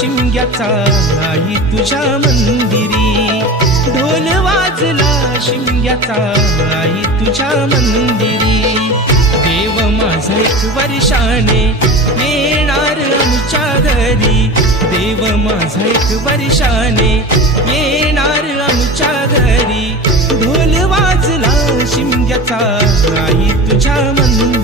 शिमग्याचा आई तुझ्या मंदिरी, ढोल वाजला शिमग्याचा आई तुझ्या मंदिरी। देव माझा एक वर्षाने येणार आमच्या घरी, देव माझा एक वर्षाने येणार आमच्या घरी। ढोल वाजला शिमग्याचा आई तुझ्या मंदिरी।